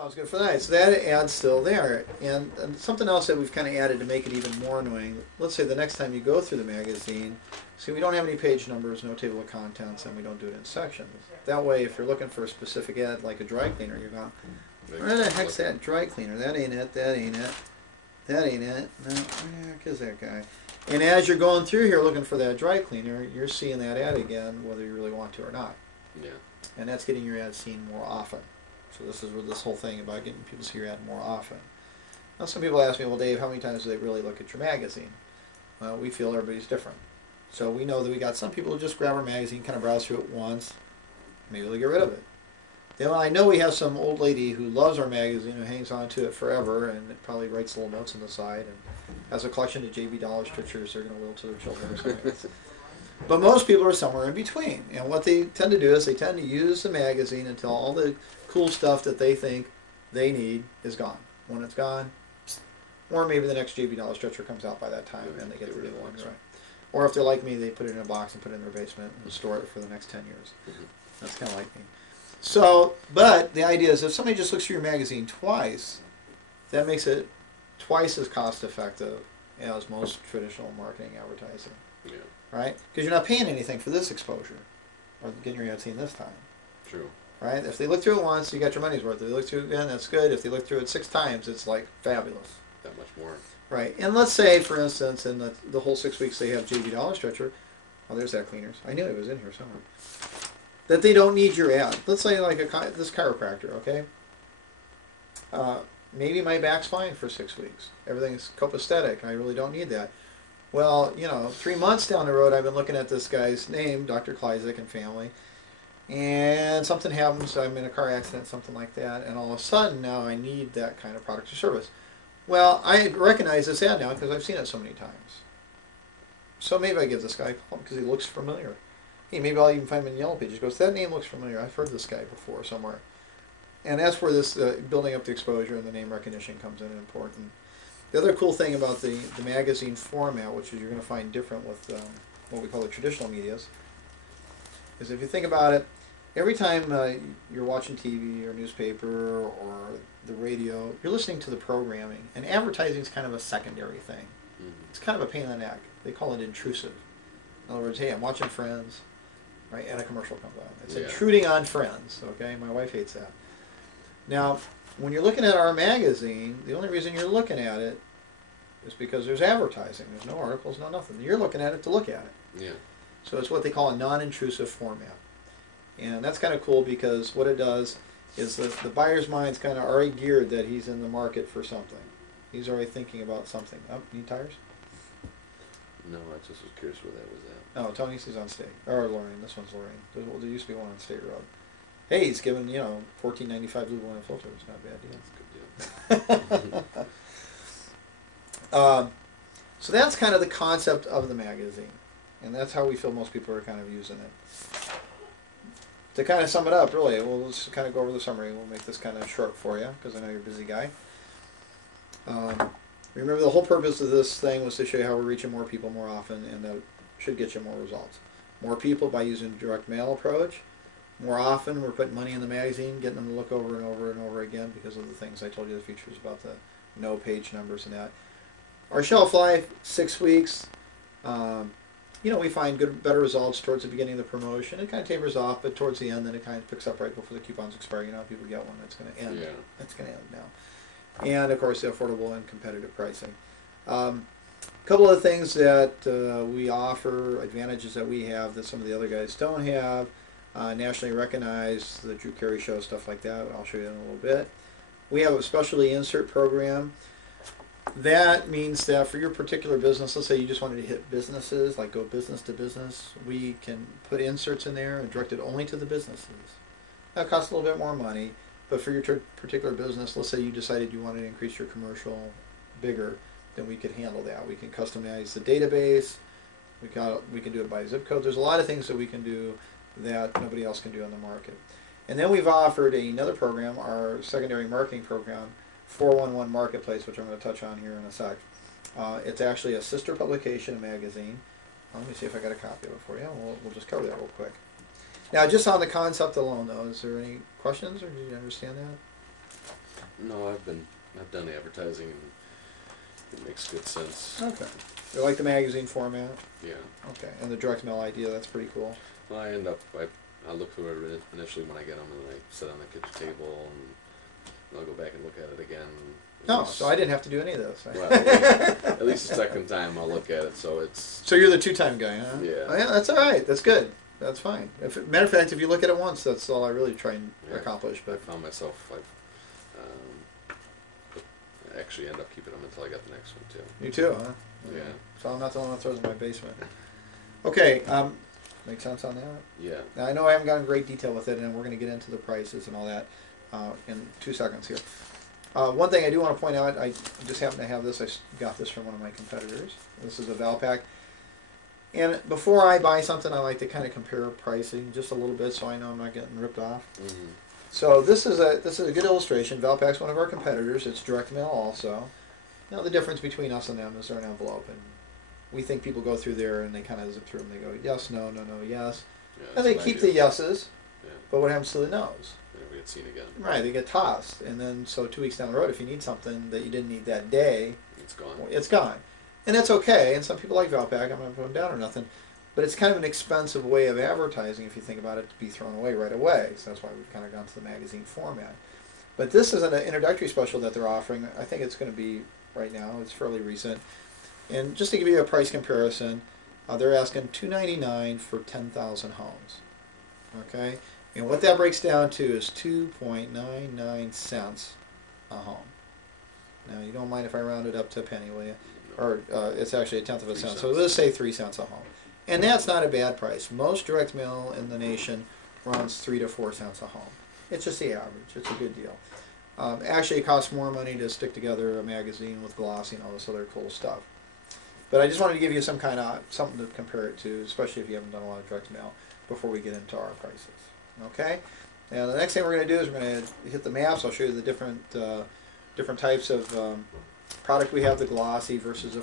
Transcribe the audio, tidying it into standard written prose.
Sounds good for that. So that ad's still there. And something else that we've kind of added to make it even more annoying, let's say the next time you go through the magazine, see, we don't have any page numbers, no table of contents, and we don't do it in sections. That way, if you're looking for a specific ad, like a dry cleaner, you're going, where the heck's that dry cleaner? That ain't it, that ain't it, that ain't it. No, where the heck is that guy? And as you're going through here looking for that dry cleaner, you're seeing that ad again, whether you really want to or not. Yeah. And that's getting your ad seen more often. So this is where this whole thing about getting people to see your ad more often. Now some people ask me, well Dave, how many times do they really look at your magazine? Well, we feel everybody's different. So we know that we got some people who just grab our magazine, kind of browse through it once, maybe they'll get rid of it. Then I know we have some old lady who loves our magazine, who hangs on to it forever, and it probably writes little notes on the side, and has a collection of JB Dollar strictures they're going to will to their children or something. But most people are somewhere in between. And what they tend to do is they tend to use the magazine until all the cool stuff that they think they need is gone. When it's gone, or maybe the next JB Dollar stretcher comes out by that time and they get the new one. Right. Or if they're like me, they put it in a box and put it in their basement and store it for the next 10 years. That's kind of like me. So, but the idea is if somebody just looks through your magazine twice, that makes it twice as cost effective as most traditional marketing advertising. Yeah. Right? Because you're not paying anything for this exposure or getting your ad seen this time. True. Right? If they look through it once, you got your money's worth. If they look through it again, that's good. If they look through it 6 times, it's like fabulous. That much more. Right. And let's say, for instance, in the whole 6 weeks they have JB Dollar Stretcher. Oh, there's that cleaners. I knew it was in here somewhere. That they don't need your ad. Let's say like this chiropractor, okay? Maybe my back's fine for 6 weeks. Everything's copacetic. I really don't need that. Well, you know, 3 months down the road, I've been looking at this guy's name, Dr. Kleisik and family, and something happens, I'm in a car accident, something like that, and all of a sudden now I need that kind of product or service. Well, I recognize this ad now because I've seen it so many times. So maybe I give this guy a call because he looks familiar. Hey, maybe I'll even find him in Yellow Pages. Goes, that name looks familiar. I've heard this guy before somewhere. And that's where this building up the exposure and the name recognition comes in important. The other cool thing about the magazine format, which is you're going to find different with what we call the traditional medias, is if you think about it, every time you're watching TV or newspaper or the radio, you're listening to the programming, and advertising is kind of a secondary thing. It's kind of a pain in the neck. They call it intrusive. In other words, hey, I'm watching Friends, right, and a commercial comes on. It's intruding on Friends, okay? My wife hates that. Now, when you're looking at our magazine, the only reason you're looking at it is because there's advertising. There's no articles, no nothing. You're looking at it to look at it. Yeah. So it's what they call a non-intrusive format. And that's kind of cool because what it does is the buyer's mind's kind of already geared that he's in the market for something. He's already thinking about something. Oh, need tires? No, I just was curious where that was at. Oh, Tony's is on State. Or Lorraine. This one's Lorraine. There used to be one on State Road. Hey, he's giving, you know, $14.95 blue line filter. It's not a bad deal. That's a good deal. So that's kind of the concept of the magazine. And that's how we feel most people are kind of using it. To kind of sum it up, really, we'll just kind of go over the summary. We'll make this kind of short for you, because I know you're a busy guy. Remember, the whole purpose of this thing was to show you how we're reaching more people more often, and that should get you more results. More people by using direct mail approach. More often, we're putting money in the magazine, getting them to look over and over and over again because of the things I told you, the features about the no page numbers and that. Our shelf life, 6 weeks. You know, we find better results towards the beginning of the promotion. It kind of tapers off, but towards the end, then it kind of picks up right before the coupons expire. You know, people get one that's going to end. Yeah. That's going to end now. And, of course, the affordable and competitive pricing. A couple of things that we offer, advantages that we have that some of the other guys don't have. Nationally recognized, the Drew Carey Show, stuff like that. I'll show you in a little bit. We have a specialty insert program. That means that for your particular business, let's say you just wanted to hit businesses, like go business to business, we can put inserts in there and direct it only to the businesses. That costs a little bit more money, but for your particular business, let's say you decided you wanted to increase your commercial bigger, then we could handle that. We can customize the database. We can do it by zip code. There's a lot of things that we can do that nobody else can do on the market. And then we've offered another program, our secondary marketing program, 411 Marketplace, which I'm going to touch on here in a sec. It's actually a sister publication, a magazine. Let me see if I got a copy of it for you. We'll just cover that real quick. Now, just on the concept alone, though, is there any questions, or do you understand that? No, I've done advertising, and it makes good sense. Okay. You like the magazine format? Yeah. Okay. And the direct mail idea, that's pretty cool. Well, I look through it initially when I get them, and I sit on the kitchen table, and I'll go back and look at it again. No, so I didn't have to do any of this. Well, at least the second time I'll look at it, so it's... So you're the two-time guy, huh? Yeah. Oh, yeah, that's all right. That's good. That's fine. Matter of fact, if you look at it once, that's all I really try and accomplish. I But found myself, I actually end up keeping them until I got the next one, too. you too, huh? Yeah. So I'm not the only one that throws in my basement. Okay, make sense on that? Yeah. Now, I know I haven't gone in great detail with it, and we're going to get into the prices and all that in 2 seconds here. One thing I do want to point out, I just happen to have this. I got this from one of my competitors. This is a Valpak. And before I buy something, I like to kind of compare pricing just a little bit, so I know I'm not getting ripped off. Mm-hmm. So this is a good illustration. Valpak's one of our competitors. It's direct mail also. Now the difference between us and them is they're an envelope, and we think people go through there and they kind of zip through them. They go yes, no, no, no, yes, Yeah, and they that's keep what I the do. yeses. Yeah. But what happens to the no's? Yeah, we get seen again. Right, they get tossed, and then so 2 weeks down the road, if you need something that you didn't need that day, It's gone. it's gone, and that's okay. And some people like Valpak. I'm not putting them down or nothing, but it's kind of an expensive way of advertising if you think about it, to be thrown away right away. So that's why we've kind of gone to the magazine format. But this is an introductory special that they're offering. I think it's going to be right now. It's fairly recent, and just to give you a price comparison, they're asking $2.99 for 10,000 homes. Okay, and what that breaks down to is 2.99 cents a home. Now you don't mind if I round it up to a penny, will you? Or it's actually a tenth of a cent. So let's say 3 cents a home, and that's not a bad price. Most direct mail in the nation runs 3 to 4 cents a home. It's just the average. It's a good deal. Actually, it costs more money to stick together a magazine with glossy and all this other cool stuff. But I just wanted to give you some kind of something to compare it to, especially if you haven't done a lot of direct mail, before we get into our prices. Okay. Now the next thing we're going to do is we're going to hit the maps. I'll show you the different types of product we have: the glossy versus the